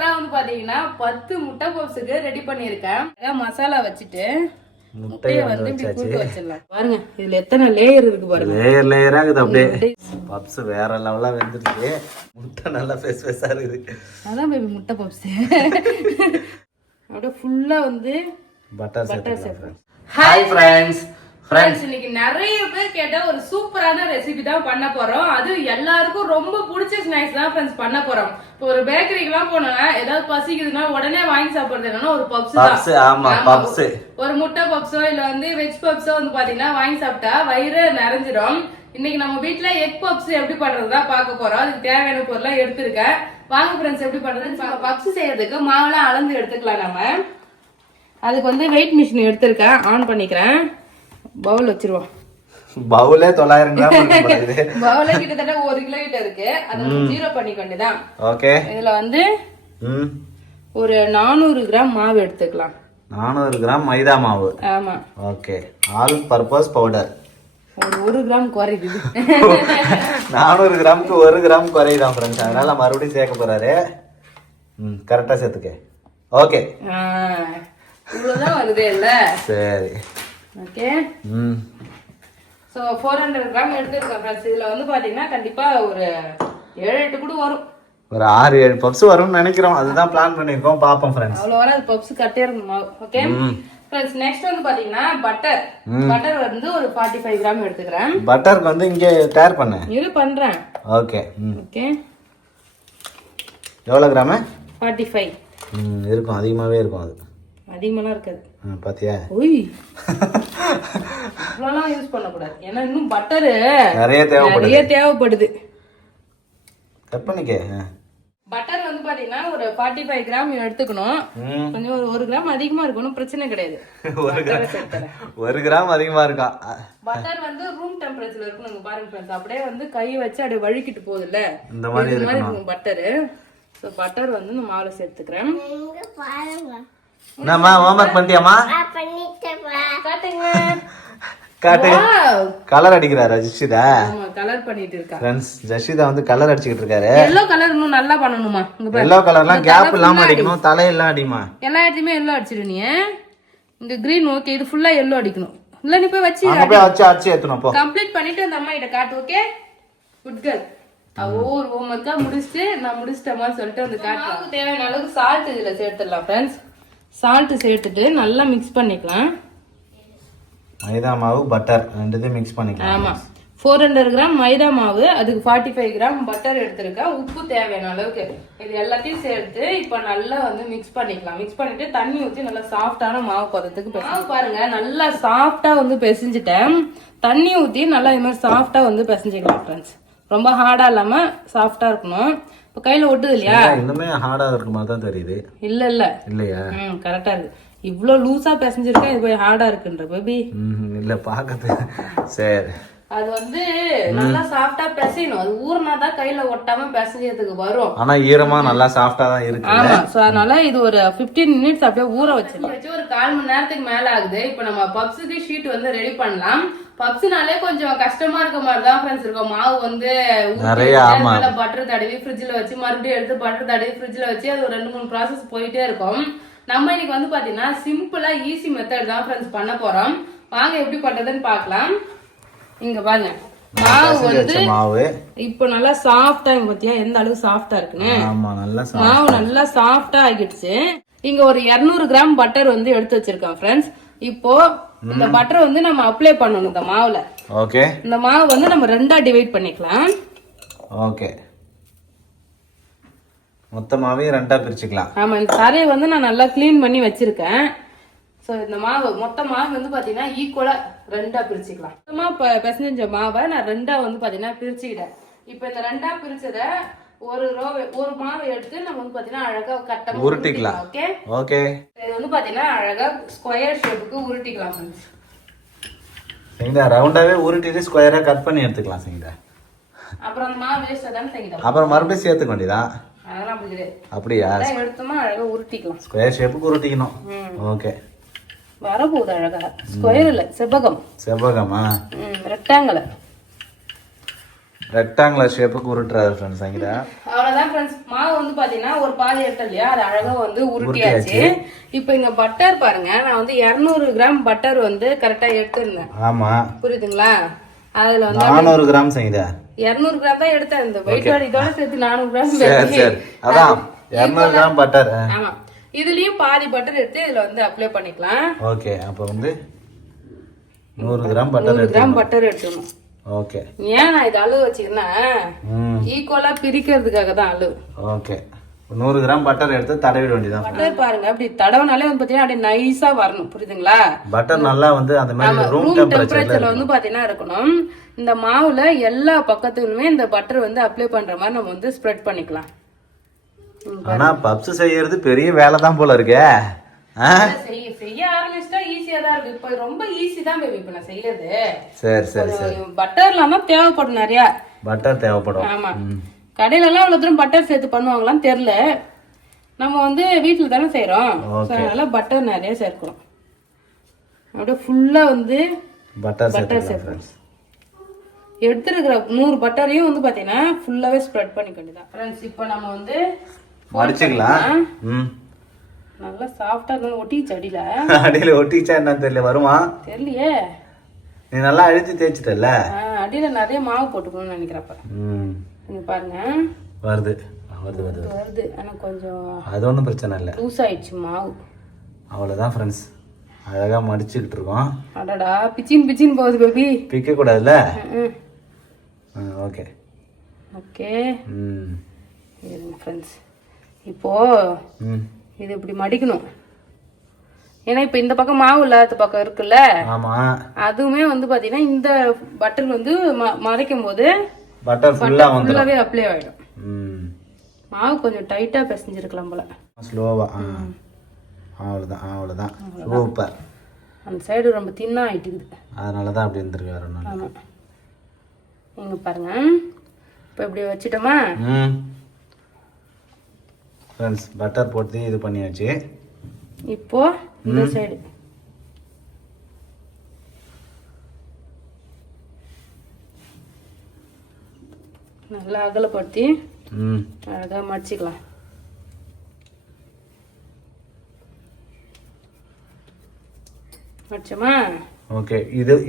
சூப்பரா வந்து பாத்தீங்கன்னா 10 முட்டை பப்ஸுக்கு ரெடி பண்ணிருக்கேன். மசாலா வச்சுட்டு முட்டைய வந்து இப்படி குறுக்க வச்சிடலாம். பாருங்க இதுல எத்தனை லேயர் இருக்கு பாருங்க. லேயர் லேயரா இருக்குது அப்படியே. பப்ஸ் வேற லெவலா வெந்துருக்கு. முட்டை நல்லா ஃபேஸ் ஃபேஸா இருக்குது. அதான் பேபி முட்டை பப்ஸ். அப்படியே ஃபுல்லா வந்து பட்டர் சேர்த்து. Hi friends. ஃப்ரெண்ட்ஸ் இன்னைக்கு நிறைய பேர் கேட்ட ஒரு சூப்பரான ரெசிபி தான் பண்ண போறோம். அது எல்லாருக்கும் ரொம்ப பிடிச்ச ஸ்நாக்ஸ் தான் ஃப்ரெண்ட்ஸ் பண்ண போறோம். இப்போ ஒரு பேக்கரிக்கு எல்லாம் போனோம்னா ஏதாவது பசிக்குதுன்னா உடனே வாங்கி சாப்பிடுறது என்னன்னா ஒரு பப்ஸ் தான். ஆமா பப்ஸ். ஒரு முட்டை பப்ஸோ இல்ல வந்து வெஜ் பப்ஸோ வந்து பாத்தீங்கன்னா வாங்கி சாப்பிட்டா வயிறு நிறைஞ்சிடும். இன்னைக்கு நம்ம வீட்டுல எக் பப்ஸ் எப்படி பண்றதுதான் பார்க்க போறோம். அதுக்கு தேவையான பொருள்லாம் எடுத்திருக்கேன். வாங்க ஃப்ரெண்ட்ஸ் எப்படி பண்றதுன்னு பப்ஸ் செய்யறதுக்கு மாவெல்லாம் அளந்து எடுத்துக்கலாம். நம்ம அதுக்கு வந்து வெயிட் மிஷின் எடுத்திருக்கேன். ஆன் பண்ணிக்கிறேன். பவுல் வச்சிருவோம். பவுலே 900 கிராம் இருக்கு. பவுலே கிட்டத்தட்ட 1 கிலோ கிட்ட இருக்கு. அது ஜீரோ பண்ணிக்கொண்டுதான். ஓகே. இதுல வந்து ஒரு 400 கிராம் மாவு எடுத்துக்கலாம். 400 கிராம் மைதா மாவு. ஆமா. ஓகே. All purpose powder. ஒரு 1 கிராம் குறையுது. 400 கிராமுக்கு 1 கிராம் குறையுதான் ஃப்ரெண்ட்ஸ். அதனால மறுபடியும் சேர்க்க போறாரு. கரெக்டா சேர்த்துக்க. ஓகே. இவ்வளவுதான் வருதே இல்ல. சரி. ஓகே. சோ 400 கிராம் எடுத்துருக்கேன் ஃப்ரெண்ட்ஸ். இதுல வந்து பாத்தீங்கன்னா கண்டிப்பா ஒரு 7-8 கூட வரும். ஒரு 6-7 பப்ஸ் வரும்னு நினைக்கிறோம். அதுதான் பிளான் பண்ணிருக்கோம். பாப்போம் ஃப்ரெண்ட்ஸ். அவ்வளவு வர பப்ஸ் கட்டே இருக்கும். Okay friends. நெக்ஸ்ட் வந்து பாத்தீங்கன்னா பட்டர். பட்டர் வந்து ஒரு 45 கிராம் எடுத்துக்கிறேன். பட்டருக்கு வந்து இங்க டேர் பண்ணு. இரு பண்றேன். ஓகே. ஓகே. எவ்வளவு கிராம்? 45. இருக்கும். அதிகமாவே இருக்கும். அது அதிகமாலாம் இருக்காது. பாத்தியா? ஓய். இவ்வளவுலாம் யூஸ் பண்ண கூடாது. ஏன்னா இன்னும் பட்டர் நிறைய தேவைப்படுது. கட் பண்ணிக்க. பட்டர் வந்து பாத்தீங்கன்னா ஒரு 45 கிராம் எடுத்துக்கணும். கொஞ்சம் ஒரு 1 கிராம் அதிகமா இருக்கணும். பிரச்சனை கிடையாது. 1 கிராம் அதிகமா இருக்கா? பட்டர் வந்து ரூம் டெம்பரேச்சர்ல இருக்கணும். பாருங்க ஃப்ரெண்ட்ஸ். அப்படியே வந்து கை வச்சு அப்படியே வழுக்கிட்டு போகுதுல்ல, இந்த மாதிரி இருக்கும் பட்டர். சோ பட்டர் வந்து இந்த மாவுல சேர்த்துக்கிறேன். என்னம்மா ஹோம்வொர்க் பண்ணிட்டியாமா? காட்டுங்க. காட்டு. கலர் அடிக்கிறாரு ஜஷிதா. ஆமா கலர் பண்ணிட்டு இருக்கா. ஃப்ரெண்ட்ஸ் ஜஷிதா வந்து கலர் அடிச்சிட்டு இருக்காரு. yellow கலர் இன்னும் நல்லா பண்ணனுமா? இங்க பாரு. yellow கலர்லாம் கேப் இல்லாம அடிக்கணும். தலையெல்லாம் அடிமா. எல்லா இடத்துலயும் yellow அடிச்சிரு நீ. இங்க green ஓகே. இது ஃபுல்லா yellow அடிக்கணும். இல்ல நீ போய் வச்சி அடிச்சு ஏத்தணும் போ. கம்ப்ளீட் பண்ணிட்டு அந்த அம்மா கிட்ட காட்டு. Okay good girl. ஒரு ஹோம்வொர்க்கா முடிச்சிட்டு நான் முடிச்சிட்டேமா சொல்லிட்டு வந்து காட்டுறேன். தேவையான அளவுக்கு சால்ட் இதுல சேர்த்துடலாம் ஃப்ரெண்ட்ஸ். சால்ட் சேர்த்துட்டு நல்லா மிக்ஸ் பண்ணிக்கலாம். மைதா மாவு பட்டர் ரெண்டுத்தையும் மிக்ஸ் பண்ணிக்கலாம். ஆமா 400 கிராம் மைதா மாவு, அதுக்கு 45 கிராம் பட்டர் எடுத்திருக்கேன். உப்பு தேவையான அளவுக்கு. இது எல்லாத்தையும் சேர்த்து இப்ப நல்லா வந்து மிக்ஸ் பண்ணிக்கலாம். மிக்ஸ் பண்ணிட்டு தண்ணி ஊற்றி நல்லா சாஃப்டான மாவு பதத்துக்கு மாவு பாருங்க நல்லா சாஃப்டா வந்து பிசைஞ்சிட்டேன். தண்ணி ஊற்றி நல்லா இது மாதிரி சாஃப்டா வந்து பிசைஞ்சிக்கலாம் ஃப்ரெண்ட்ஸ். ரொம்ப ஹார்டா இல்லாம சாஃப்டா இருக்கணும். இப்ப கையில ஒட்டுது இல்லையா? இன்னுமே ஹார்டா இருக்க மாதிரி தான் தெரியுது. இல்ல இல்லையா? கரெக்டா இருக்கு. இவ்ளோ லூசா பிசைஞ்சிருக்கேன். இது போய் ஹார்டா இருக்குன்ற பேபி. இல்ல பாக்கது. சரி. அது வந்து நல்லா சாஃப்டா பிசையணும். அது ஊர்னாதான் கையில ஒட்டாம பிசையறதுக்கு வரும். ஆனா ஈரமா நல்லா சாஃப்டா தான் இருக்கு. ஆமா. சோ அதனால இது ஒரு 15 மினிட்ஸ் அப்படியே ஊற வச்சிடலாம். ஒரு 1/4 மணி நேரத்துக்கு மேல ஆகுது. இப்ப நம்ம பப்ஸுக்கு ஷீட் வந்து ரெடி பண்ணலாம். பப்ஸ்னாலே கொஞ்சம் கஷ்டமா இருக்க மாதிரி தான் ஃப்ரெண்ட்ஸ் இருக்கும். மாவு வந்து பட்டர் தடவி ஃப்ரிட்ஜ்ல வச்சு மறுபடியும் எடுத்து பட்டர் தடவி ஃப்ரிட்ஜ்ல வச்சு அது ஒரு 2-3 ப்ராசஸ் போயிட்டே இருக்கும். நம்ம இன்னைக்கு வந்து பாத்தீங்கன்னா சிம்பிளா ஈஸி மெத்தட் தான் ஃப்ரெண்ட்ஸ் பண்ண போறோம். வாங்க எப்படி பண்றதுன்னு பாக்கலாம். இங்க பாருங்க மாவு வந்து இப்ப நல்லா சாஃப்டா இங்க பாத்தியா எந்த அளவுக்கு சாஃப்டா இருக்குன்னு. மாவு நல்லா சாஃப்டா ஆகிடுச்சு. இங்க ஒரு 200 கிராம் பட்டர் வந்து எடுத்து வச்சிருக்கேன் ஃப்ரெண்ட்ஸ். இப்போ இந்த பட்டர் வந்து நம்ம அப்ளை பண்ணணும் இந்த மாவுல. ஓகே. இந்த மாவு வந்து நம்ம ரெண்டா டிவைட் பண்ணிக்கலாம். ஓகே. மொத்தமாவே ரெண்டா பிரிச்சுக்கலாம். ஆமா இந்த தரையை வந்து நான் நல்லா கிளீன் பண்ணி வச்சிருக்கேன். சோ இந்த மாவு மொத்த மாவு வந்து பாத்தீங்கன்னா ஈக்குவலா ரெண்டா பிரிச்சுக்கலாம். மொத்தமா பிசைஞ்ச மாவை நான் ரெண்டா வந்து பாத்தீங்கன்னா பிரிச்சுக்கிட்டேன். இப்ப இந்த ரெண்டா பிரிச்சத ஒரு மாவை எடுத்து நம்ம வந்து பாத்தீங்கன்னா அழகா கட்டமா உருட்டிக்கலாம். Okay okay. இது வந்து பாத்தீங்கன்னா அழகா ஸ்கொயர் ஷேப்புக்கு உருட்டிக்கலாம் ஃப்ரெண்ட்ஸ். சரிடா ரவுண்டாவே உருட்டிட்டு ஸ்கொயரா கட் பண்ணி எடுத்துக்கலாம் சரிடா. அப்புறம் அந்த மாவு வேஸ்ட் ஆதானே சரிடா. அப்புறம் மறுபடியும் சேர்த்துக்க வேண்டியதா? அதெல்லாம் அப்படி கிடையாது. அப்படியா? எடுத்தோமா அழகா உருட்டிக்கலாம். ஸ்கொயர் ஷேப்புக்கு உருட்டிக்கணும். ஓகே. வரப்போகுது அழகா. ஸ்கொயர் இல்ல செவ்வகம். செவ்வகமா? ரெக்டாங்கிள். ரெக்டாங்குலர் ஷேப்புக்கு உருட்டுறாரு ஃப்ரெண்ட்ஸ் சங்கீதா. அவ்வளவுதான் ஃப்ரெண்ட்ஸ். மாவு வந்து பாத்தீங்கன்னா ஒரு பாதி எடுத்தோம் இல்லையா, அது அழகா வந்து உருட்டியாச்சு. இப்போ இங்க பட்டர் பாருங்க, நான் வந்து 200 கிராம் பட்டர் வந்து கரெக்டா எடுத்திருந்தேன். ஆமா புரியுதுங்களா? அதுல வந்து 400 கிராம் சங்கீதா. 200 கிராம் தான் எடுத்தேன். இந்த வெயிட் இதோட சேர்த்து 400 கிராம். சரி அதான் 200 கிராம் பட்டர். ஆமா, இதுலயும் பாதி பட்டர் எடுத்து இதுல வந்து அப்ளை பண்ணிக்கலாம். ஓகே, அப்ப வந்து 100 கிராம் பட்டர் 100 கிராம் பட்டர் எடுத்துக்கணும். ஓகே, ஏன் நான் இது அளவு வச்சுக்கிறேன்னா ஈக்குவலா பிரிக்கிறதுக்காக தான் அளவு. ஓகே, 100 கிராம் பட்டர் எடுத்து தடவிட வேண்டியதான். பட்டர் பாருங்க, அப்படி தடவனாலே வந்து பாத்தீங்கன்னா அப்படியே நைஸா வரணும். புரியுதுங்களா? பட்டர் நல்லா வந்து அந்த மாதிரி ரூம் டெம்பரேச்சர்ல வந்து பாத்தீங்கன்னா இருக்கணும். இந்த மாவுல எல்லா பக்கத்துக்குமே இந்த பட்டர் வந்து அப்ளை பண்ற மாதிரி நம்ம வந்து ஸ்ப்ரெட் பண்ணிக்கலாம். ஆனா பப்ஸ் செய்யறது பெரிய வேலை தான் போல இருக்கே. செய்ய ஆரம்பிச்சிட்டா ஈஸியா தான் இருக்கு. இப்ப ரொம்ப ஈஸி தான் பேபி இப்ப நான் செய்யறது. சரி சரி சரி. பட்டர்லாம் தான் தேவைப்படும், நிறைய பட்டர் தேவைப்படும். ஆமா, கடையில எல்லாம் அவ்வளவு தூரம் பட்டர் சேர்த்து பண்ணுவாங்களான்னு தெரியல. நம்ம வந்து வீட்டுல தானே செய்யறோம், அதனால பட்டர் நிறைய சேர்க்கிறோம். அப்படியே ஃபுல்லா வந்து பட்டர் சேர்க்கிறோம். எடுத்துருக்கிற 100 பட்டரையும் வந்து பாத்தீங்கன்னா ஃபுல்லாவே ஸ்ப்ரெட் பண்ணிக்க வேண்டியதான் ஃப்ரெண்ட்ஸ். இப்போ நம்ம வந்து மடிச்சுக்கலாம். நல்லா சாஃப்டா ஒட்டிச்சு. அடியில ஒட்டிச்சா என்னன்னு தெரியல, வருமா தெரியலையே. நீ நல்லா அழுத்தி தேய்ச்சிட்டல. அடியில நிறைய மாவு போட்டுக்கணும்னு நினைக்கிறப்ப. நீங்க பாருங்க, வருது வருது வருது வருது. ஆனா கொஞ்சம் அது ஒன்றும் பிரச்சனை இல்லை, லூஸ் ஆயிடுச்சு மாவு. அவ்வளோதான் ஃப்ரெண்ட்ஸ், அழகா மடிச்சுக்கிட்டு இருக்கோம். அடடா, பிச்சின் போகுது பேபி. பிக்க கூடாதுல்ல. Okay okay friends. இப்போ இது இப்படி மடிக்கணும். ஏன்னா இப்ப இந்த பக்கம் மாவு இல்லாத பக்கம் இருக்குல்ல, ஆமா, அதுவுமே வந்து பாத்தீங்கன்னா இந்த பட்டர் வந்து மறைக்கும் போது பட்டர் ஃபுல்லாவே அப்ளை ஆயிடும். மாவு கொஞ்சம் டைட்டா பிசைஞ்சிருக்கலாம் போல, ஸ்லோவா. அவ்வளவுதான் அவ்வளவுதான், சூப்பர். அந்த சைடு ரொம்ப தின்னா ஆயிட்டு, அதனாலதான் அப்படி இருந்திருக்கு, வேற ஒண்ணும் இல்ல. நீங்க பாருங்க, இப்ப இப்படி வச்சிட்டோமா ஃப்ரெண்ட்ஸ், பட்டர் போட்டு இது பண்ணியாச்சு. இப்போ இந்த சைடு நல்லா அகலப்படுத்தி அழகா மடிச்சுக்கலாம். மடிச்சோமா? ஓகே,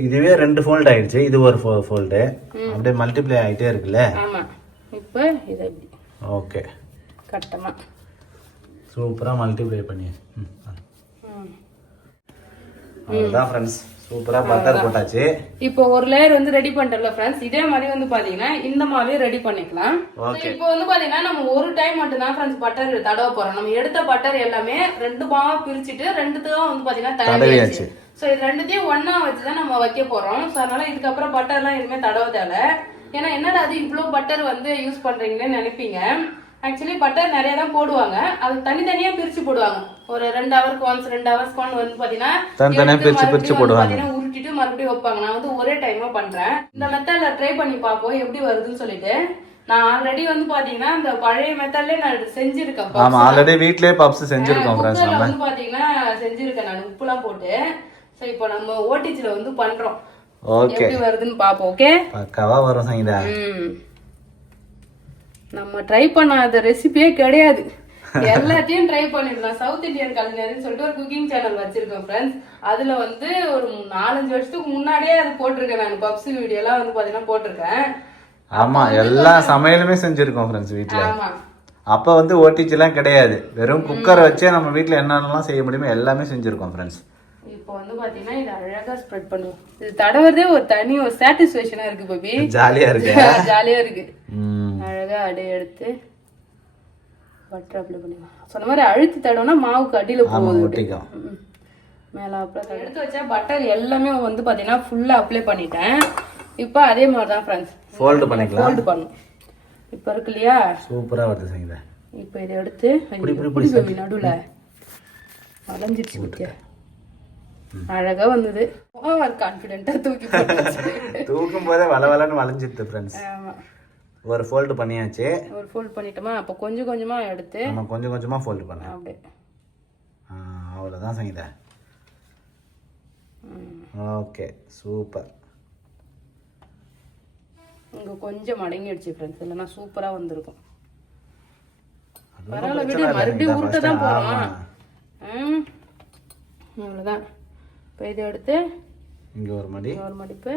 இதுவே 2 ஃபோல்ட் ஆயிடுச்சு, இது ஒரு ஃபோல்டு, அப்படியே மல்டிப்ளை ஆயிட்டே இருக்குல்ல. ஆமா, இப்போ இத இப்படி ஓகே கட்டமா சூப்பரா மல்டிப்ளை பண்ணி அவ்வளவுதான் ஃப்ரெண்ட்ஸ், சூப்பரா பட்டர் போட்டாச்சு. இப்போ ஒரு லேயர் வந்து ரெடி பண்ணிட்டோம்ல ஃப்ரெண்ட்ஸ். இதே மாதிரி வந்து பாத்தீங்கன்னா இந்த மாதிரி ரெடி பண்ணிக்கலாம். இப்போ வந்து பாத்தீங்கன்னா நம்ம ஒரு டைம் மட்டும் தான் ஃப்ரெண்ட்ஸ் பட்டர் தடவ போறோம். நம்ம எடுத்த பட்டர் எல்லாமே 2 பாவா பிரிச்சுட்டு 2த்துக்கும் வந்து பாத்தீங்கன்னா தடவியாச்சு. சோ இது 2த்தையும் ஒண்ணா வச்சுதான் நம்ம வைக்க போறோம். சோ அதனால இதுக்கப்புறம் பட்டர் எல்லாம் எதுவுமே தடவ தேவை. ஏன்னா என்னடா அது இவ்வளவு பட்டர் வந்து யூஸ் பண்றீங்கன்னு நினைப்பீங்க. ஆக்சுவலி பட்டர் நிறைய தான் போடுவாங்க, அது தனித்தனியா பிரிச்சு போடுவாங்க. ஒரு 2 ஹவருக்கு ஒன்ஸ் 2 ஹவர்ஸ் வந்து பாத்தீங்கன்னா பிரிச்சு போடுவாங்க, உருட்டிட்டு மறுபடியும் வைப்பாங்க. நான் வந்து ஒரே டைமா பண்றேன். இந்த மெத்தட்ல ட்ரை பண்ணி பாப்போம் எப்படி வருதுன்னு சொல்லிட்டு. நான் ஆல்ரெடி வந்து பாத்தீங்கன்னா இந்த பழைய மெத்தட்லயே நான் செஞ்சிருக்கேன். ஆமா, ஆல்ரெடி வீட்லயே பப்ஸ் செஞ்சிருக்கோம் ஃப்ரெண்ட்ஸ். நம்ம வந்து பாத்தீங்கன்னா செஞ்சிருக்கேன் நான், உப்புலாம் போட்டு. சோ இப்போ நம்ம ஓடிஜில வந்து பண்றோம். ஓகே, எப்படி வருதுன்னு பாப்போம். ஓகே, பக்காவா வரும் சங்கீதா. நம்ம ட்ரை பண்ணாத ரெசிபியே கிடையாது, எல்லாத்தையும் ட்ரை பண்ணிருக்கோம். சவுத் இந்தியன் கல்யாணம் சொல்லிட்டு ஒரு குக்கிங் சேனல் வச்சிருக்கோம் ஃப்ரெண்ட்ஸ். அதுல வந்து ஒரு 4-5 வருஷத்துக்கு முன்னாடியே அது போட்டிருக்கேன். நான் பப்ஸ் வீடியோ எல்லாம் வந்து பாத்தீங்கன்னா போட்டிருக்கேன். ஆமா, எல்லா சமையலுமே செஞ்சிருக்கோம் ஃப்ரெண்ட்ஸ் வீட்ல. ஆமா, அப்ப வந்து ஓடிஜி எல்லாம் கிடையாது, வெறும் குக்கரை வச்சே நம்ம வீட்ல என்னென்னலாம் செய்ய முடியுமோ எல்லாமே செஞ்சிருக்கோம் ஃப்ரெண்ட்ஸ். இப்போ வந்து பாத்தீங்கன்னா இது அழகா ஸ்ப்ரெட் பண்ணுவோம். இது தடவதே ஒரு தனி ஒரு சாட்டிஸ்ஃபேக்ஷனா இருக்கு பேபி, ஜாலியா இருக்கு. ஜாலியா இருக்கு. அழகா அப்படியே எடுத்து பட்டர் அப்ளை பண்ணிக்கலாம். சொன்ன மாதிரி அழுத்தி தடவைனா மாவுக்கு அடியில போகுது, மேல அப்ளை எடுத்து வச்சா பட்டர் எல்லாமே வந்து பாத்தீங்கன்னா ஃபுல்லா அப்ளை பண்ணிட்டேன். இப்போ அதே மாதிரி தான் ஃப்ரெண்ட்ஸ் ஃபோல்ட் பண்ணிக்கலாம். ஃபோல்ட் பண்ணனும். இப்போ இருக்கு இல்லையா, சூப்பரா வருது சங்கீதா. இப்போ இதை எடுத்து புடி நடுவுல வளைஞ்சிருச்சு பத்தியா, அழகா வந்தது. ஓவர் கான்ஃபிடென்ட்டா தூக்கும் போதே வளவலன்னு வளைஞ்சிருது ஃப்ரெண்ட்ஸ். ஆமா, ஒரு ஃபோல்ட் பண்ணியாச்சு. ஒரு ஃபோல்ட் பண்ணிட்டோமா, அப்ப கொஞ்சம் கொஞ்சமா எடுத்து நம்ம கொஞ்சம் கொஞ்சமா ஃபோல்ட் பண்ணலாம். அப்படியே அவ்வளவுதான் சங்கீதா. Okay, super. இங்கே கொஞ்சம் மடங்கிடுச்சு ஃப்ரெண்ட்ஸ், இல்லைன்னா சூப்பராக வந்திருக்கும். பரவாயில்ல விடு, மறுபடியும் உருட்ட தான் போகிறோம். அவ்வளோதான். இப்போ இதை எடுத்து இங்கே ஒரு மடிப்பு,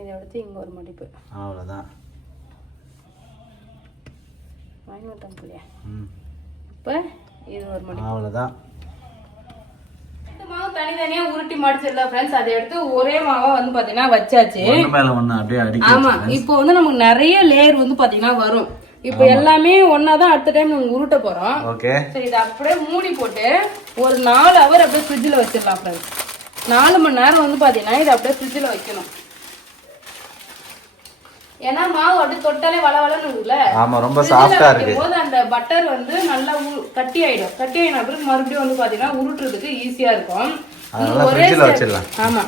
இதை எடுத்து இங்கே ஒரு மடிப்பு. அவ்வளோதான். வாங்கிட்டோம் இல்லையா? இப்போ இது ஒரு மடிப்பு. அவ்வளோதான். மாவு தனித்தனியா உருட்டி மடிச்சிடலாம் ஃப்ரெண்ட்ஸ். அதை எடுத்து ஒரே மாவா வந்து பாத்தீங்கன்னா வச்சாச்சு. ஆமா, இப்போ வந்து நமக்கு நிறைய லேயர் வந்து பாத்தீங்கன்னா வரும். இப்போ எல்லாமே ஒன்னாதான் அடுத்த டைம் நம்ம உருட்ட போறோம். சரி, இதை அப்படியே மூடி போட்டு ஒரு 4 ஹவர் அப்படியே ஃப்ரிட்ஜில் வச்சிடலாம் ஃப்ரெண்ட்ஸ். 4 மணி நேரம் வந்து பாத்தீங்கன்னா இதை அப்படியே ஃப்ரிட்ஜில் வைக்கணும். ஏன்னா மாவு அப்படியே தொட்டாலே வளவளன்னு இருக்குல்ல. ஆமா, ரொம்ப சாஃப்ட்டா இருக்கு. போது அந்த பட்டர் வந்து நல்லா கட்டி ஆயிடும். கட்டி ஆயின பிறகு மறுபடியும் வந்து பாத்தீங்கன்னா உருட்டுறதுக்கு ஈஸியா இருக்கும். அதனால ஃப்ரிட்ஜில் வச்சிடலாம். ஆமா,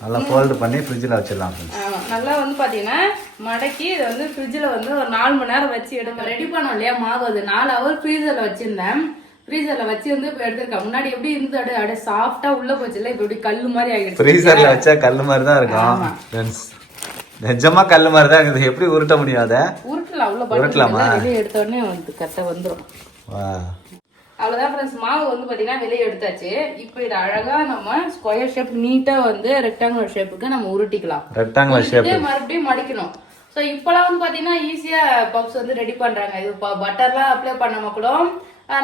நல்லா ஃபோல்ட் பண்ணி ஃப்ரிட்ஜில் வச்சிடலாம். ஆமா, நல்லா வந்து பாத்தீங்கன்னா மடக்கி இதை வந்து ஃப்ரிட்ஜில் வந்து ஒரு 4 மணி நேரம் வச்சு எடுக்க ரெடி பண்ணோம் இல்லையா மாவு. அது 4 ஹவர் ஃப்ரீசர்ல வச்சிருந்தேன். ஃப்ரீசர்ல வச்சு வந்து இப்போ எடுத்துருக்கேன். முன்னாடி எப்படி இருந்து அப்படியே சாஃப்டா உள்ள போச்சு இல்ல, இப்போ இப்படி கல்லு மாதிரி ஆகிடுச்சு. ஃப்ரீசர்ல வச்சா கல்லு மாதிரி தான் இருக்கும். நிஜமா கல்லு மாதிரி தான் இருக்குது. எப்படி உருட்ட முடியாத? உருட்டலாம், உள்ள உருட்டலாமா? வெளியே எடுத்த உடனே வந்து கரெக்டா வந்துடும். அவ்வளவுதான் ஃப்ரெண்ட்ஸ், மாவு வந்து பாத்தீங்கன்னா வெளியே எடுத்தாச்சு. இப்போ இது அழகா நம்ம ஸ்கொயர் ஷேப் நீட்டா வந்து ரெக்டாங்குலர் ஷேப்புக்கு நம்ம உருட்டிக்கலாம். ரெக்டாங்குலர் ஷேப் மறுபடியும் மடிக்கணும். ஸோ இப்போலாம் வந்து பாத்தீங்கன்னா ஈஸியா பப்ஸ் வந்து ரெடி பண்றாங்க. இது பட்டர்லாம் அப்ளை பண்ணாம கூட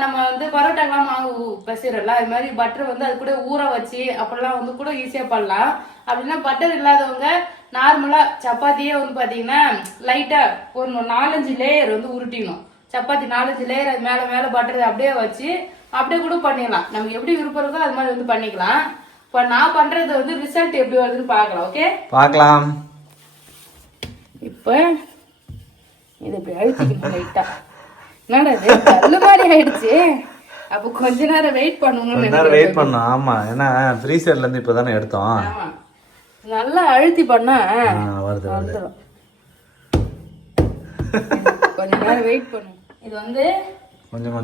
நம்ம வந்து பரோட்டாக்கெல்லாம் மாவு பசிறல, அது மாதிரி பட்டர் வந்து அது கூட ஊற வச்சு அப்படிலாம் வந்து கூட ஈஸியா பண்ணலாம். அப்படின்னா பட்டர் இல்லாதவங்க நார்மலா சப்பாத்தியே வந்து பாத்தீங்கன்னா லைட்டா ஒரு 4-5 லேயர் வந்து உருட்டிடணும். சப்பாத்தி 4-5 லேயர் அது மேல மேல பட்டர் அப்படியே வச்சு அப்படியே கூட பண்ணிடலாம். நமக்கு எப்படி விருப்பம் இருக்கோ அது மாதிரி வந்து பண்ணிக்கலாம். இப்போ நான் பண்றது வந்து ரிசல்ட் எப்படி வருதுன்னு பார்க்கலாம். ஓகே, பார்க்கலாம். இப்போ இது இப்படி அழுத்திக்கணும் லைட்டா. என்னடா இது கல்லு மாதிரி ஆயிடுச்சு. அப்போ கொஞ்ச நேரம் வெயிட் பண்ணணும். ஆமா, ஏன்னா ஃப்ரீசர்ல இருந்து இப்பதானே எடுத்தோம். ஆமா, நல்லா அழுத்தி பண்ணா வந்துடும். கொஞ்ச நேரம் வெயிட் பண்ணும். இது வந்து கொஞ்சம்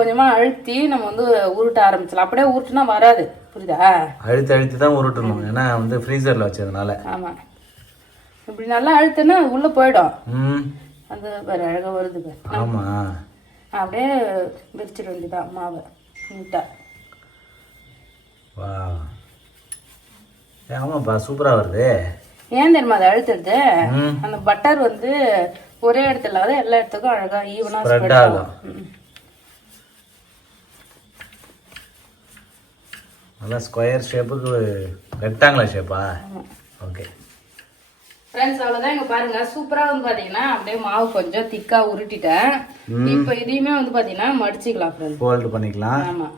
கொஞ்சமா அழுத்தி நம்ம வந்து உருட்ட ஆரம்பிச்சலாம். அப்படியே உருட்டுனா வராது, புரியுதா? அழுத்தி தான் உருட்டணும், ஏன்னா வந்து ஃப்ரீசர்ல வச்சதுனால. ஆமா, இப்படி நல்லா அழுத்தினா உள்ள போயிடும். அந்த வேற அழகா வருது பாரு. ஆமா, அப்படியே விரிச்சிட வேண்டியதான் மாவை நீட்டா. வா, ஆமாப்பா, சூப்பரா வருது. ஏன் தெரியுமா அதை அழுத்துறது? அந்த பட்டர் வந்து ஒரே இடத்துல இல்லாத எல்லா இடத்துக்கும் அழகா ஈவனா ஸ்ப்ரெட் ஆகும். நல்லா ஸ்கொயர் ஷேப்புக்கு ரெக்டாங்குலர் ஷேப்பா? ஓகே ஃப்ரெண்ட்ஸ், அவ்வளவுதான். இங்க பாருங்க, சூப்பரா வந்து பாத்தீங்கன்னா அப்படியே மாவு கொஞ்சம் திக்கா உருட்டிட்டேன். இப்போ இதையுமே வந்து பாத்தீங்கன்னா மடிச்சுக்கலாம் ஃப்ரெண்ட்ஸ், ஃபோல்ட் பண்ணிக்கலாம். ஆமா,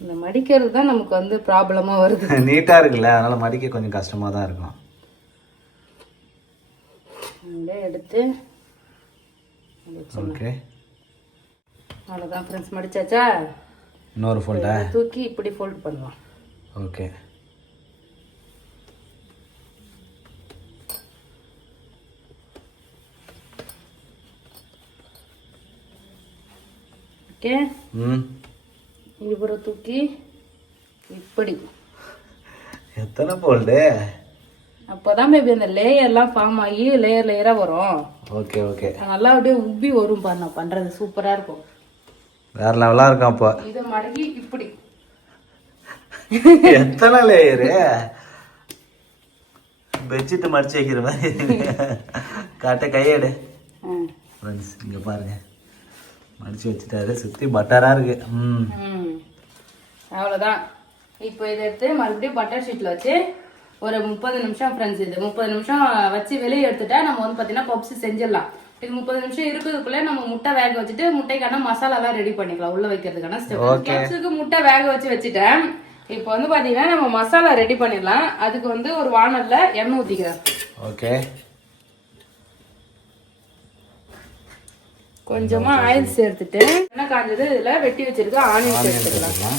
இந்த மடிக்கிறது தான் நமக்கு வந்து ப்ராப்ளமா வருது. நீட்டா இருக்குல்ல, அதனால மடிக்க கொஞ்சம் கஷ்டமா தான் இருக்கும். அப்படியே எடுத்து ஓகே, அவ்வளவுதான் ஃப்ரெண்ட்ஸ், மடிச்சாச்சா? இன்னொரு ஃபோல்டா தூக்கி இப்படி ஃபோல்ட் பண்ணலாம். Okay, okay. இதுபுறம் தூக்கி இப்படி. எத்தனை ஃபோல்டு? அப்பதான் பேபி அந்த லேயர்லாம் ஃபார்ம் ஆகி லேயர் லேயரா வரும். ஓகே ஓகே, நல்லா அப்படியே உப்பி வரும் பாரு. நான் பண்றது சூப்பரா இருக்கும், வேற லெவலா இருக்கும். அப்போ இதை மடக்கி இப்படி. எத்தனை லேயரு? பெட்ஷீட் மடிச்சு வைக்கிற மாதிரி. காட்ட கையெடு ஃப்ரெண்ட்ஸ், இங்க பாருங்க, மடிச்சு வச்சுட்டாரு. சுத்தி பட்டரா இருக்கு. அவ்வளவுதான். இப்போ இதை எடுத்து மறுபடியும் பட்டர் ஷீட்ல வச்சு ஒரு 30 நிமிஷம் ஃப்ரெண்ட்ஸ், இது 30 நிமிஷம் வச்சு வெளியே எடுத்துட்டா நம்ம வந்து பாத்தீங்கன்னா பப்ஸ் செஞ்சிடலாம். இது 30 நிமிஷம் இருக்கிறதுக்குள்ள நம்ம முட்டை வேக வச்சுட்டு முட்டைக்கான மசாலா எல்லாம் ரெடி பண்ணிக்கலாம். உள்ள வைக்கிறதுக்கான ஸ்டெப்ஸுக்கு முட்டை வேக வச்சு வச்சுட்டேன். இப்போ வந்து பாத்தீங்கன்னா நம்ம மசாலா ரெடி பண்ணிடலாம். அதுக்கு வந்து ஒரு வானல்ல எண்ணெய் ஊத்திக்கிறேன். ஓகே, கொஞ்சமா ஆயில் சேர்த்துட்டு எண்ணெய் காஞ்சது இதுல வெட்டி வச்சிருக்க ஆனியன் சேர்த்துக்கலாம்.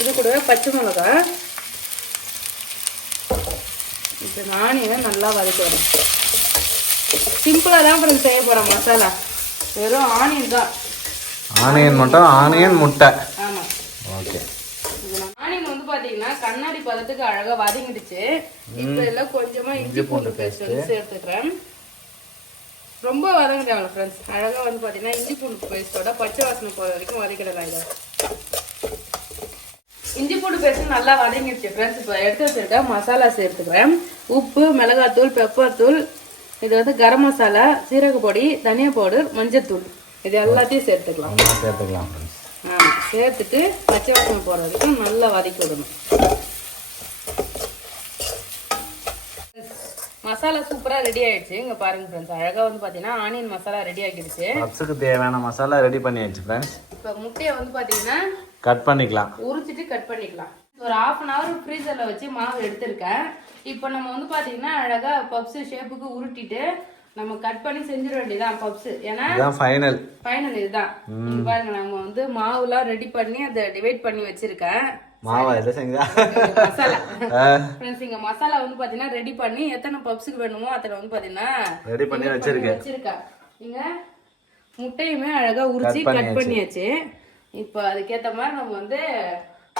இது கூடவே பச்சை மிளகாய். இப்போ ஆனியன் நல்லா வதக்கணும். சிம்பிளா தான் ஃப்ரெண்ட்ஸ் செய்ய போறோம் மசாலா. வெறும் ஆனியன் தான். ஆனியன் மட்டும், ஆனியன் முட்டை. ஆமா. ஓகே. ஆனியன் வந்து பாத்தீங்கன்னா கண்ணாடி பதத்துக்கு அழகா வதங்கிடுச்சு. இப்ப எல்லாம் கொஞ்சமா இஞ்சி பூண்டு பேஸ்ட் வந்து சேர்த்துக்கிறேன். ரொம்ப வதங்க தேவையில்ல ஃப்ரெண்ட்ஸ். அழகா வந்து பாத்தீங்கன்னா இஞ்சி பூண்டு பேஸ்டோட பச்சை வாசனை போற வரைக்கும் வதக்கிடலாம். இதை இஞ்சி பூண்டு பேஸ்ட் நல்லா வதங்கிடுச்சு ஃப்ரெண்ட்ஸ். இப்போ எடுத்து வச்சிருக்க மசாலா சேர்த்துக்கிறேன். உப்பு, மிளகாத்தூள், பெப்பர் தூள், இது வந்து கரம் மசாலா, சீரக பொடி, தனியா பவுடர், மஞ்சத்தூள், இது எல்லாத்தையும் சேர்த்துக்கலாம். சேர்த்துட்டு பச்சை வாசனை போற வரைக்கும் நல்லா வதக்கி விடணும். மசாலா சூப்பரா ரெடி ஆயிடுச்சு. இங்க பாருங்க ஃப்ரெண்ட்ஸ், அழகா வந்து பாத்தீங்கன்னா ஆனியன் மசாலா ரெடி ஆகிடுச்சு. பப்ஸுக்கு தேவையான மசாலா ரெடி பண்ணியாச்சு ஃப்ரெண்ட்ஸ். இப்போ முட்டையை வந்து பாத்தீங்கன்னா கட் பண்ணிக்கலாம், உரிச்சிட்டு கட் பண்ணிக்கலாம். ஒரு 1/2 an hour ஃப்ரீசர்ல வச்சு மாவு எடுத்திருக்கேன். இப்போ நம்ம வந்து பாத்தீங்கன்னா அழகா பப்ஸ் ஷேப்புக்கு உருட்டிட்டு நம்ம கட் பண்ணி செஞ்சிட வேண்டியதான் பப்ஸ். ஏன்னா ஃபைனல் இதுதான். இங்க பாருங்க, நம்ம வந்து மாவுலாம் ரெடி பண்ணி அதை டிவைட் பண்ணி வச்சிருக்கேன். மாவா எதை செஞ்சா மசாலா ஃப்ரெண்ட்ஸ். இங்க மசாலா வந்து பாத்தீங்கன்னா ரெடி பண்ணி எத்தனை பப்ஸுக்கு வேணுமோ அத்தனை வந்து பாத்தீங்கன்னா ரெடி பண்ணி வச்சிருக்கேன். இங்க முட்டையுமே அழகா உரிச்சு கட் பண்ணியாச்சு. இப்போ அதுக்கேத்த மாதிரி நம்ம வந்து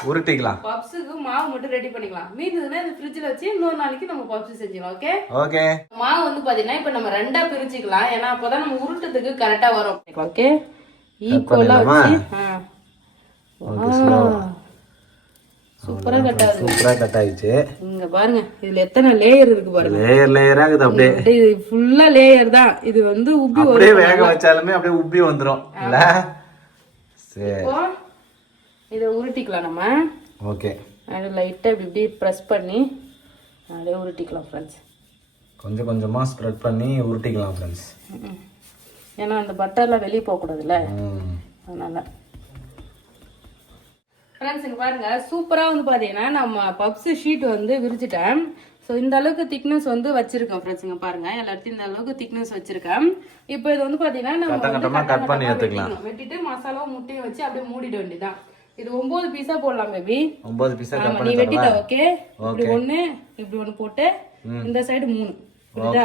உருட்டிக்கலாம். பப்ஸுக்கு மாவு மட்டும் ரெடி பண்ணிக்கலாம். மீந்ததுன்னா இது ஃப்ரிட்ஜ்ல வச்சு இன்னொரு நாளைக்கு நம்ம பப்ஸ் செஞ்சிடலாம். Okay okay. மாவு வந்து பாத்தீங்கன்னா இப்போ நம்ம ரெண்டா பிரிச்சுக்கலாம். ஏன்னா அப்பதான் நம்ம உருட்டுறதுக்கு கரெக்டா வரும். ஓகே, ஈக்குவலா வச்சு சூப்பரா கட் ஆயிடுச்சு. இங்க பாருங்க, இதுல எத்தனை லேயர் இருக்கு பாருங்க. லேயரா இருக்குது. அப்படியே இது ஃபுல்லா லேயர் தான். இது வந்து உப்பி அப்படியே வேக வச்சாலுமே அப்படியே உப்பி வந்துரும் இல்ல? சரி, இதை உருட்டிக்கலாம் நம்ம. ஓகே. அது லைட்டா இப்படி பிரஸ் பண்ணி அப்படியே உருட்டிக்கலாம் ஃப்ரெண்ட்ஸ். கொஞ்சம் கொஞ்சமா ஸ்ப்ரெட் பண்ணி உருட்டிக்கலாம் ஃப்ரெண்ட்ஸ். ஏன்னா அந்த பட்டர்லாம் வெளியே போக கூடாதுல்ல, அதனால. ஃப்ரெண்ட்ஸ் இங்க பாருங்க, சூப்பரா வந்து பாத்தீங்கன்னா நம்ம பப்ஸ் ஷீட் வந்து விரிச்சிட்டேன். ஸோ இந்த அளவுக்கு திக்னஸ் வந்து வச்சிருக்கேன் ஃப்ரெண்ட்ஸ். இங்க பாருங்க, எல்லாத்தையும் இந்த அளவுக்கு திக்னஸ் வச்சிருக்கேன். இப்போ இது வந்து பாத்தீங்கன்னா நம்ம கட் பண்ணி எடுத்துக்கலாம். வெட்டிட்டு மசாலாவும் முட்டையும் வச்சு அப்படியே மூடிட வேண்டியதான். இது 9 பீஸா போடலாம் பேபி. 9 பீஸா கட் பண்ணி நீ வெட்டிட்ட. ஓகே, இப்படி ஒண்ணு இப்படி ஒண்ணு போட்டு இந்த சைடு 3. புரியுதா?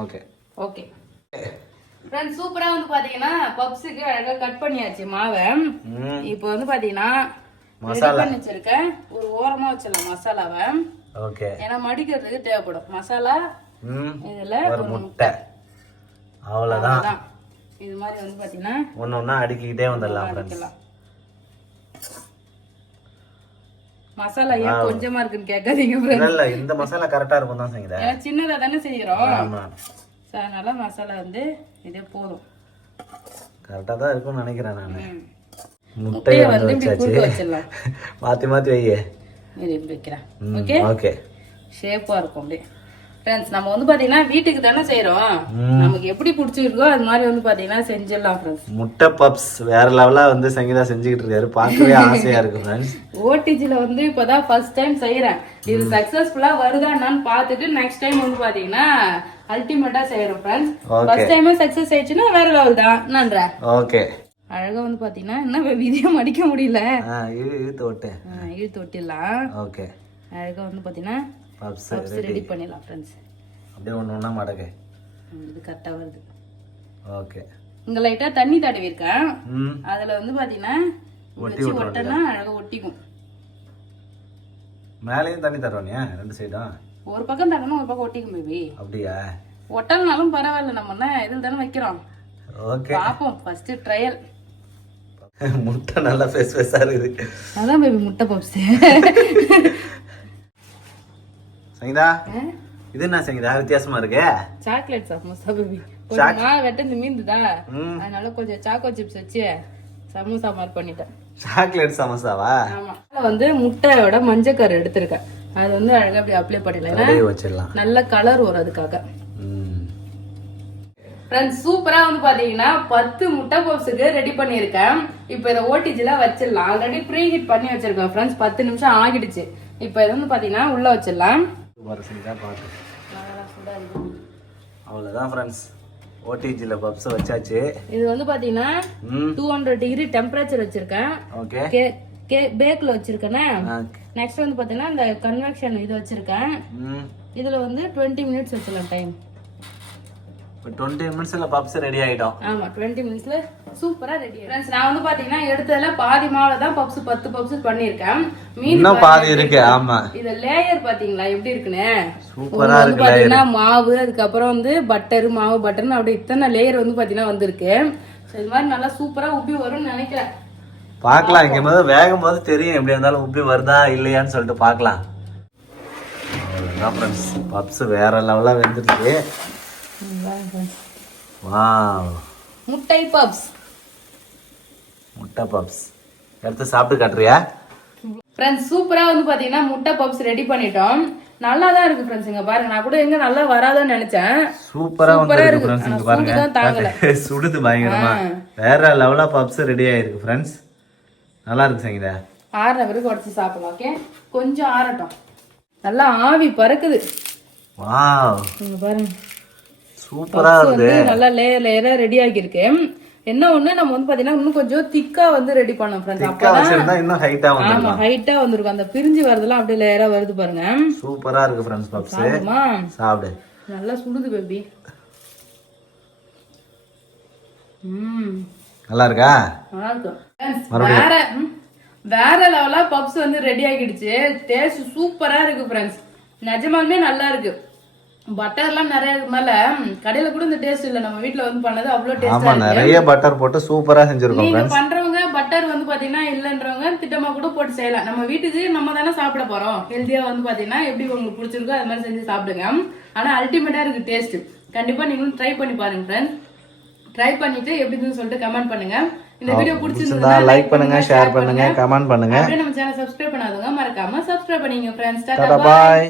ஓகே ஓகே ஃப்ரெண்ட்ஸ், சூப்பரா வந்து பாத்தீங்கன்னா பப்ஸுக்கு அழகா கட் பண்ணியாச்சு மாவை. இப்போ வந்து பாத்தீங்கன்னா மசாலா வச்சிருக்கேன். ஒரு ஓரமா வச்சிடலாம் மசாலாவை. ஓகே. ஏன்னா மடிக்கிறதுக்கு தேவைப்படும் மசாலா. இதுல ஒரு முட்டை, அவ்வளவுதான். இது மாதிரி வந்து பாத்தீங்கன்னா ஒண்ணொண்ணா அடுக்கிக்கிட்டே வந்துடலாம். மசாலா ஏன் கொஞ்சமா இருக்குன்னு கேட்காதீங்க ஃப்ரெண்ட்ஸ். இல்ல, இந்த மசாலா கரெக்டா இருக்கும் தான் செய்யுங்க. ஏன்னா சின்னதா தானே செய்யறோம். ஆமா, அதனால மசாலா வந்து இதே போதும். கரெக்டா தான் இருக்கும்னு நினைக்கிறேன் நானு. முட்டையை வந்து இப்படி குறுக்க வச்சிடலாம். மாத்தி மாத்தி வையே. இது இப்படி வைக்கிறேன். Okay okay. ஷேப்பா இருக்கும் அப்படியே. ஃப்ரெண்ட்ஸ் நம்ம வந்து பாத்தீங்கன்னா வீட்டுக்கு தானே செய்யறோம். நமக்கு எப்படி பிடிச்சிருக்கோ அது மாதிரி வந்து பாத்தீங்கன்னா செஞ்சிடலாம் ஃப்ரெண்ட்ஸ். முட்டை பப்ஸ் வேற லெவலா வந்து சங்கீதா செஞ்சுக்கிட்டு இருக்காரு. பார்க்கவே ஆசையா இருக்கு ஃப்ரெண்ட்ஸ். ஓடிஜில வந்து இப்பதான் ஃபர்ஸ்ட் டைம் செய்யறேன். இது சக்சஸ்ஃபுல்லா வருதா என்னன்னு பார்த்துட்டு நெக்ஸ்ட் டைம் வந்து பாத்தீங்கன்னா அல்டிமேட்டா செய்யறோம் ஃப்ரெண்ட்ஸ். ஃபர்ஸ்ட் டைமே சக்சஸ் ஆயிடுச்சுன்னா வேற லெவல் தான். நன்றா. ஓகே. அழகா வந்து பாத்தீங்கன்னா என்ன விதியம் அடிக்க முடியல. இழுத்து விட்டு இழுத்து விட்டுலாம். ஓகே. அழகா வந்து பாத்தீங்கன்னா பப்ஸ் ரெடி பண்ணிடலாம் ஃப்ரெண்ட்ஸ். அப்படியே ஒண்ணா மடக்கு. இது கரெக்டா வருது. ஓகே. இங்க லைட்டா தண்ணி தடவி இருக்கேன். அதுல வந்து பாத்தீங்கன்னா ஒட்டனா அழகா ஒட்டிக்கும். மேலேயும் தண்ணி தரவனியா? ரெண்டு சைடும் ஒரு பக்கம் தரணும், ஒரு பக்கம் ஒட்டிக்கும் பேபி. அப்படியா? ஒட்டலனாலும் பரவாயில்ல, நம்ம என்ன இதில் தானே வைக்கிறோம். ஓகே, பாப்போம். First trial. முட்டை நல்லா ஃபேஸ் ஃபேஸா இருக்குது. அதான் பேபி முட்டை பப்ஸ். சங்கீதா, இது என்ன சங்கீதா வித்தியாசமா இருக்கு? Chocolate samosa baby. கொஞ்சம் நான் வெட்டது மீந்துதா, அதனால கொஞ்சம் சாக்கோ சிப்ஸ் வச்சு சமோசா மாதிரி பண்ணிட்டேன். சாக்லேட் சமோசாவா? ஆமா. வந்து முட்டையோட மஞ்சக்கரு எடுத்திருக்கேன். அது வந்து அழகா அப்படி அப்ளை பண்ணிடலாம். நல்ல கலர் வரும் அதுக்காக. ஃப்ரெண்ட்ஸ் சூப்பரா வந்து பாத்தீங்கன்னா 10 முட்டை பப்ஸுக்கு ரெடி பண்ணியிருக்கேன். இப்போ இதை ஓடிஜில வச்சிடலாம். ஆல்ரெடி ப்ரீ ஹீட் பண்ணி வச்சிருக்கேன் ஃப்ரெண்ட்ஸ். 10 நிமிஷம் ஆகிடுச்சு. இப்போ இது வந்து பாத்தீங்கன்னா உள்ள வச்சிடலாம். அவ்வளவுதான் ஃப்ரெண்ட்ஸ், ஓடிஜில பப்ஸ் வச்சாச்சு. இது வந்து பாத்தீங்கன்னா 200 டிகிரி டெம்பரேச்சர் வச்சிருக்கேன். ஓகே. பேக்ல வச்சிருக்கேனே. நெக்ஸ்ட் வந்து பாத்தீங்கன்னா இந்த கன்வெக்ஷன் இது வச்சிருக்கேன். இதுல வந்து 20 மினிட்ஸ் வச்சிடலாம் டைம். இப்போ 20 நிமிஷத்துல பப்ஸ் ரெடி ஆயிடும். ஆமா 20 மினிட்ஸ்ல சூப்பரா ரெடி ஆயிடும். நான் வந்து பாத்தீங்கன்னா எடுத்ததுல பாதி மாவுல தான் பப்ஸ் 10 பப்ஸ் பண்ணிருக்கேன். இன்னும் பாதி இருக்கு. ஆமா இது லேயர் பாத்தீங்களா எப்படி இருக்குன்னு? சூப்பரா இருக்கு. பாத்தீங்கன்னா மாவு, அதுக்கப்புறம் வந்து பட்டர், மாவு பட்டர்னு அப்படியே இத்தனை லேயர் வந்து பாத்தீங்கன்னா வந்திருக்கு. இது மாதிரி நல்லா சூப்பரா உப்பி வரும்னு நினைக்கிறேன். பார்க்கலாம். இங்க போது வேகும் போது தெரியும் எப்படி இருந்தாலும் உப்பி வருதா இல்லையான்னு சொல்லிட்டு பார்க்கலாம். அவ்வளோதான் ஃப்ரெண்ட்ஸ், பப்ஸ் வேற லெவலா வெந்துருக்கு. வாவ், முட்டை பப்ஸ். முட்டை பப்ஸ் எடுத்து சாப்பிட்டு காட்டுறியா? ஃப்ரெண்ட்ஸ் சூப்பரா வந்து பாத்தீங்கன்னா முட்டை பப்ஸ் ரெடி பண்ணிட்டோம். நல்லா தான் இருக்கு ஃப்ரெண்ட்ஸ். இங்க பாருங்க, நான் கூட எங்க நல்லா வராதுன்னு நினைச்சேன். சூப்பரா வந்து ஃப்ரெண்ட்ஸ் இங்க பாருங்க, சுடுது பயங்கரமா. வேற லெவலா பப்ஸ் ரெடி ஆயிருக்கு ஃப்ரெண்ட்ஸ். நல்லா இருக்கு சங்கீதா. ஆறுன பிறகு உடச்சி சாப்பிடலாம். ஓகே, கொஞ்சம் ஆறட்டும். நல்லா ஆவி பறக்குது. வாவ், இங்க பாருங்க சூப்பரா இருக்கு. நல்லா லேயர் லேயரா ரெடி ஆகிருக்கு. என்ன ஒண்ணு, நம்ம வந்து பாத்தீங்கன்னா இன்னும் கொஞ்சம் திக்கா வந்து ரெடி பண்ணோம் ஃப்ரெண்ட்ஸ். அப்பதான் இன்னும் ஹைட்டா வந்து. ஆமா ஹைட்டா வந்திருக்கும். அந்த பிரிஞ்சு வரதெல்லாம் அப்படியே லேயரா வருது பாருங்க. சூப்பரா இருக்கு ஃப்ரெண்ட்ஸ் பப்ஸ். சாப்பிடு. நல்லா சுடுது பேபி. நல்லா இருக்கா? நல்லா இருக்கு. வேற லெவலா பப்ஸ் வந்து ரெடி ஆகிடுச்சு. டேஸ்ட் சூப்பரா இருக்கு ஃப்ரெண்ட்ஸ். நிஜமாலுமே நல்லா இருக்கு. பட்டர்லாம் நிறைய மேல கடையில கூட இந்த டேஸ்ட் இல்ல. நம்ம வீட்ல வந்து பண்ணது அவ்வளவு டேஸ்டா இருக்கு. நிறைய பட்டர் போட்டு சூப்பரா செஞ்சிருக்கோம் நீங்க फ्रेंड्स. பண்றவங்க பட்டர் வந்து பாத்தீங்கன்னா இல்லன்றவங்க திட்டமா கூட போட்டு செய்யலாம். நம்ம வீட்டுக்கு நம்ம தானே சாப்பிட போறோம். ஹெல்தியா வந்து பாத்தீங்கன்னா எப்படி உங்களுக்கு பிடிச்சிருக்கோ அது மாதிரி செஞ்சு சாப்பிடுங்க. ஆனா அல்டிமேட்டா இருக்கு டேஸ்ட். கண்டிப்பா நீங்களும் ட்ரை பண்ணி பாருங்க ஃப்ரெண்ட்ஸ். ட்ரை பண்ணிட்டு எப்படின்னு சொல்லிட்டு கமெண்ட் பண்ணுங்க. இந்த வீடியோ பிடிச்சிருந்தா லைக் பண்ணுங்க, ஷேர் பண்ணுங்க, கமெண்ட் பண்ணுங்க. அப்படியே நம்ம சேனல் சப்ஸ்கிரைப் பண்ணாதவங்க மறக்காம சப்ஸ்கிரைப் பண்ணிங்க ஃப்ரெண்ட்ஸ். Tata bye.